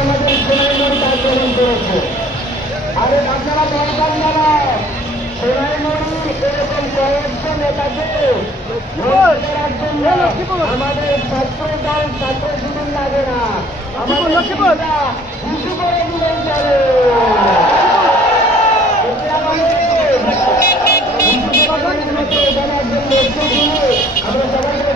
আমাদের সোনাইমুড়ি কার্যক্রম করেছে। আরে আপনারা দরকার না সোনাইমুড়ি এরকম কয়েকজন নেতাকে করার জন্য আমাদের ছাত্র দল ছাত্র শিবির লাগে না, আমাদের শিশু করে দিলেন চলে। আমরা সবাইকে